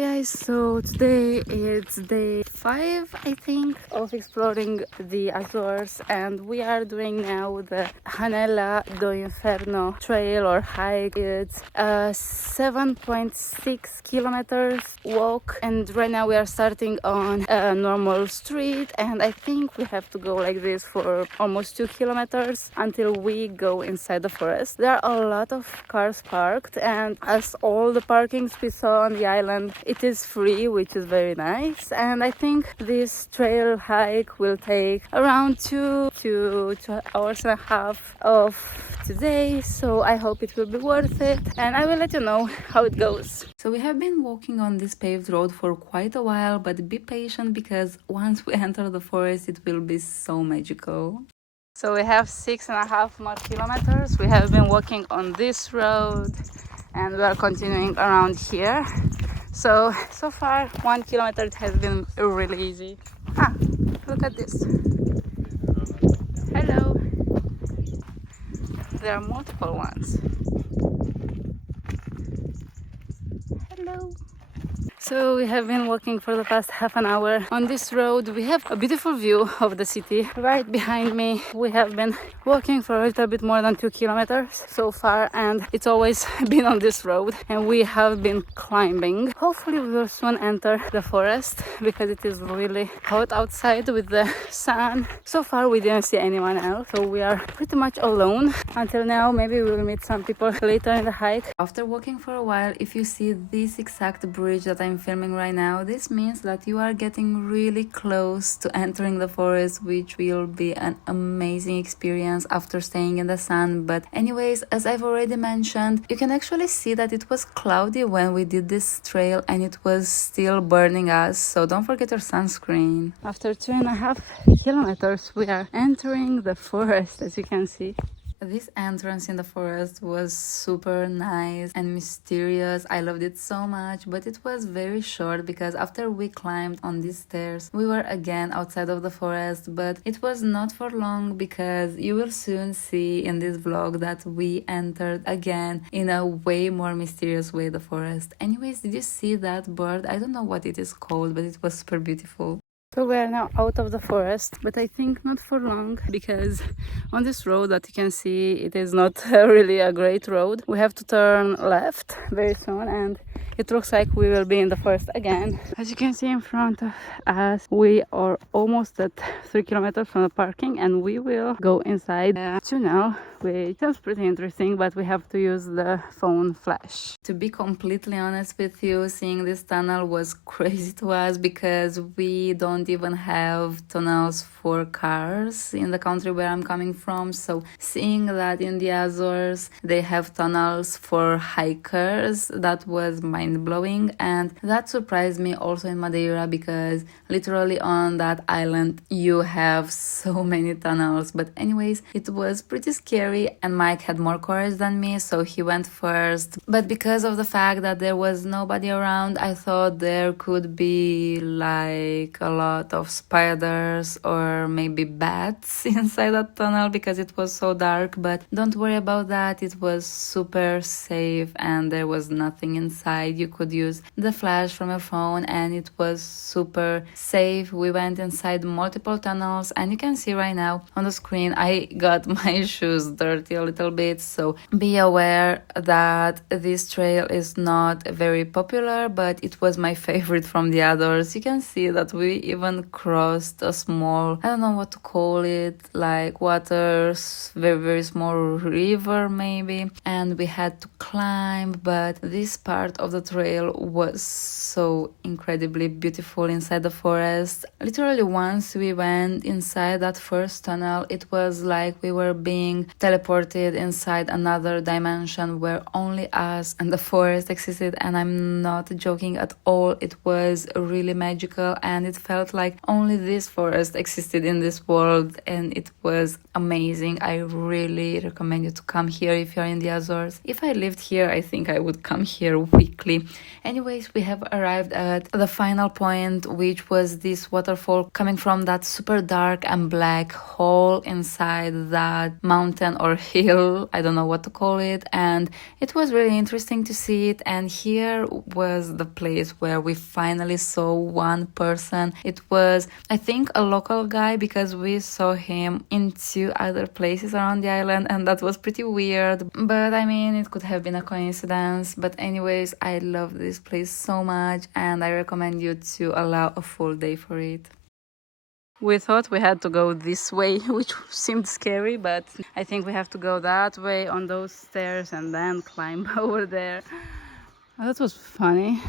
Hi guys, so today it's day 5 I think of exploring the Azores, and we are doing now the Janela do Inferno trail or hike. It's a 7.6 kilometers walk, and right now we are starting on a normal street, and I think we have to go like this for almost 2 kilometers until we go inside the forest. There are a lot of cars parked, and as all the parkings we saw on the island, it is free, which is very nice. And I think this trail hike will take around 2 hours and a half of today, so I hope it will be worth it, and I will let you know how it goes. So we have been walking on this paved road for quite a while, but be patient because once we enter the forest it will be so magical. So we have 6.5 more kilometers. We have been walking on this road and we are continuing around here. So far 1 kilometer it has been really easy. Look at this. Hello. There are multiple ones. Hello. So we have been walking for the past half an hour on this road. We have a beautiful view of the city right behind me. We have been walking for a little bit more than 2 kilometers so far, and it's always been on this road, and we have been climbing. Hopefully we will soon enter the forest because it is really hot outside with the sun. So far we didn't see anyone else, so we are pretty much alone until now. Maybe we will meet some people later in the hike. After walking for a while, if you see this exact bridge that I'm filming right now, this means that you are getting really close to entering the forest, which will be an amazing experience after staying in the sun. But anyways, as I've already mentioned, you can actually see that it was cloudy when we did this trail and it was still burning us, so don't forget your sunscreen. After 2.5 kilometers we are entering the forest, as you can see. This entrance in the forest was super nice and mysterious. I loved it so much, but it was very short because after we climbed on these stairs, we were again outside of the forest, but it was not for long because you will soon see in this vlog that we entered again in a way more mysterious way the forest. Anyways, did you see that bird? I don't know what it is called, but it was super beautiful. So we are now out of the forest, but I think not for long, because on this road that you can see, it is not really a great road. We have to turn left very soon, and it looks like we will be in the forest again. As you can see in front of us, we are almost at 3 kilometers from the parking, and we will go inside the tunnel, which sounds pretty interesting, but we have to use the phone flash. To be completely honest with you, seeing this tunnel was crazy to us because we don't even have tunnels for cars in the country where I'm coming from. So seeing that in the Azores they have tunnels for hikers, that was mind-blowing, and that surprised me also in Madeira because literally on that island you have so many tunnels. But anyways, it was pretty scary and Mike had more courage than me, so he went first. But because of the fact that there was nobody around, I thought there could be like a lot of spiders or maybe bats inside that tunnel because it was so dark. But don't worry about that, it was super safe and there was nothing inside. You could use the flash from your phone and it was super safe. We went inside multiple tunnels, and you can see right now on the screen I got my shoes dirty a little bit, so be aware that this trail is not very popular, but it was my favorite from the others. You can see that we even crossed a small, I don't know what to call it, like very small river maybe, and we had to climb, but this part of the trail was so incredibly beautiful inside the forest. Literally once we went inside that first tunnel, it was like we were being teleported inside another dimension where only us and the forest existed, and I'm not joking at all. It was really magical and it felt like only this forest existed in this world, and it was amazing. I really recommend you to come here if you're in the Azores. If I lived here, I think I would come here weekly quickly. Anyways, we have arrived at the final point, which was this waterfall coming from that super dark and black hole inside that mountain or hill, I don't know what to call it, and it was really interesting to see it. And here was the place where we finally saw one person. It was, I think, a local guy, because we saw him in 2 other places around the island, and that was pretty weird, but I mean, it could have been a coincidence. But anyways, I love this place so much, and I recommend you to allow a full day for it. We thought we had to go this way, which seemed scary, but I think we have to go that way on those stairs and then climb over there. That was funny.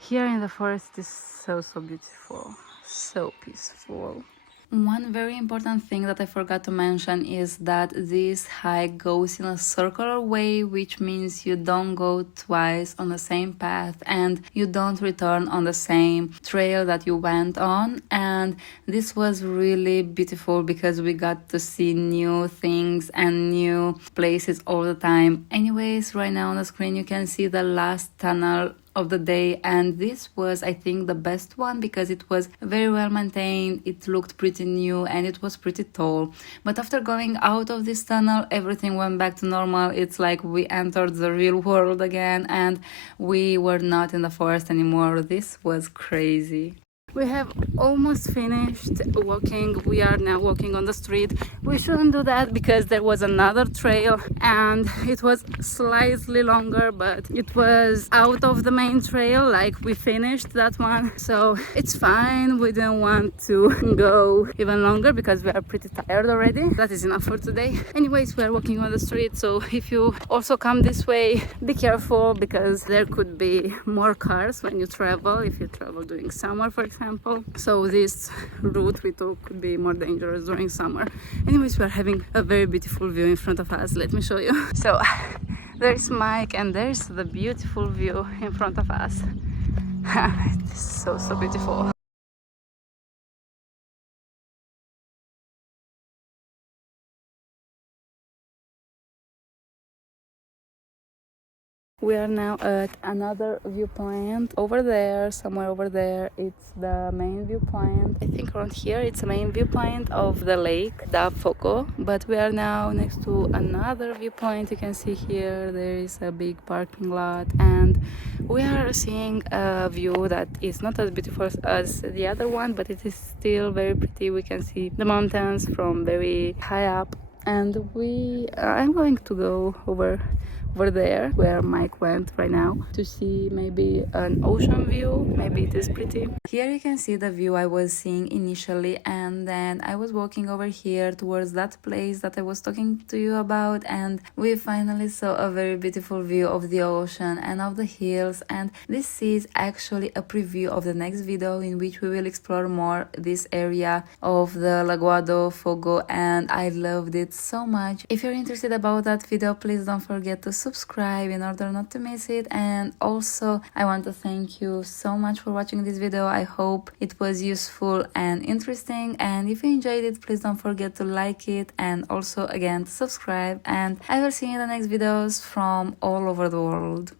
Here in the forest is so beautiful, so peaceful. One very important thing that I forgot to mention is that this hike goes in a circular way, which means you don't go twice on the same path and you don't return on the same trail that you went on. And this was really beautiful because we got to see new things and new places all the time. Anyways, right now on the screen you can see the last tunnel of the day, and this was, I think, the best one because it was very well maintained, it looked pretty new, and it was pretty tall. But after going out of this tunnel, everything went back to normal. It's like we entered the real world again and we were not in the forest anymore. This was crazy. We have almost finished walking. We are now walking on the street. We shouldn't do that because there was another trail and it was slightly longer, but it was out of the main trail, like we finished that one. So it's fine. We didn't want to go even longer because we are pretty tired already. That is enough for today. Anyways, we are walking on the street. So if you also come this way, be careful because there could be more cars when you travel, if you travel during summer, for example. So this route we took could be more dangerous during summer. Anyways, we are having a very beautiful view in front of us. Let me show you. So there's Mike and there's the beautiful view in front of us. It's so beautiful. We are now at another viewpoint. Over there, somewhere over there, it's the main viewpoint. I think around here it's the main viewpoint of the lake, the Fogo. But we are now next to another viewpoint. You can see here there is a big parking lot, and we are seeing a view that is not as beautiful as the other one, but it is still very pretty. We can see the mountains from very high up, and I'm going to go over there where Mike went right now to see maybe an ocean view. Maybe it is pretty. Here you can see the view I was seeing initially, and then I was walking over here towards that place that I was talking to you about, and we finally saw a very beautiful view of the ocean and of the hills. And this is actually a preview of the next video in which we will explore more this area of the Lagoa do Fogo, and I loved it so much. If you're interested about that video, please don't forget to subscribe in order not to miss it. And also I want to thank you so much for watching this video. I hope it was useful and interesting, and if you enjoyed it, please don't forget to like it and also again to subscribe, and I will see you in the next videos from all over the world.